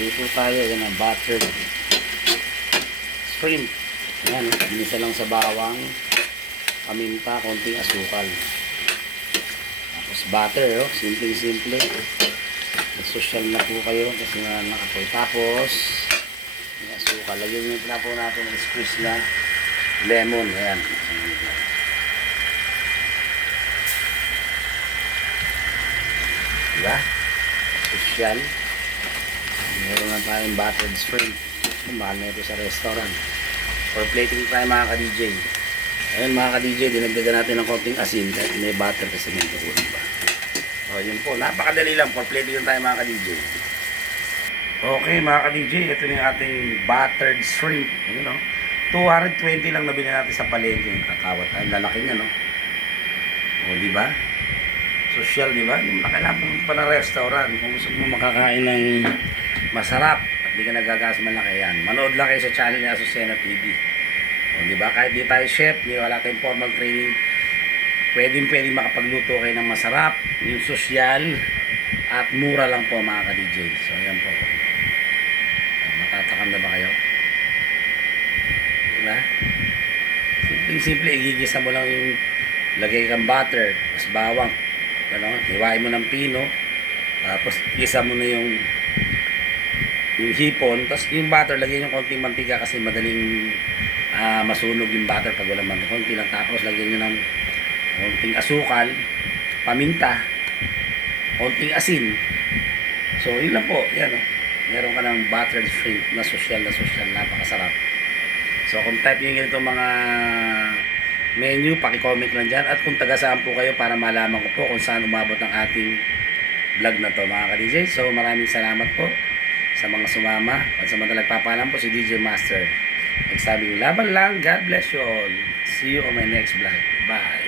Dito tayo, yan ang buttered shrimp. Yan, inisa lang sa bawang, paminta, konting asukal. Tapos butter, oh, simple-simple. Social na po kayo kasi nga nakapoy. Tapos, yung asukal. Lagyan yung po natin ng squeeze na lemon. Ayan. Diba? Social. Meron na tayong buttered shrimp. Mahal na ito sa restaurant. For plating tayo mga ka-DJ. Ayun mga ka-DJ, dinagdagan natin ng konting asin kahit may butter kasi may tuko, diba? O yun po, napakadali lang. For plating tayo mga ka-DJ. Okay mga ka-DJ, ito na yung ating buttered shrimp. Ayun, no? 220 lang nabili natin sa palengke. Kakawat. Ang lalaki niya, no? O diba? Social, diba? Hindi mo na kailangan pa ng restaurant. Kung gusto mo makakain ng masarap at di ka nagagas malaki yan, manood lang kayo sa channel ni Azucena TV. O diba? Kahit di tayo chef, di wala tayong formal training, pwedeng makapagluto kayo ng masarap, yung social at mura lang po mga ka-DJ. So ayan po. Matatakam na ba kayo? Diba? Simple, igigisa mo lang yung lagay kang butter, tapos bawang, ano, hiwain mo ng pino, tapos gisa mo na yung hipon, tapos yung butter, lagyan yung konting mantika kasi madaling masunog yung butter pag walang mantika. Konti lang, tapos lagyan nyo ng konting asukal, paminta, konting asin. So yun lang po, yan, oh. Meron ka ng buttered shrimp na social, napakasarap. So kung type nyo yung ganito mga menu, paki-comment lang dyan. At kung taga saan po kayo para malaman ko po kung saan umabot ang ating vlog na to mga ka-DJ. So maraming salamat po sa mga sumama. At sa mga nagpapalam po si DJ Master. Nagsabing laban lang. God bless you all. See you on my next vlog. Bye.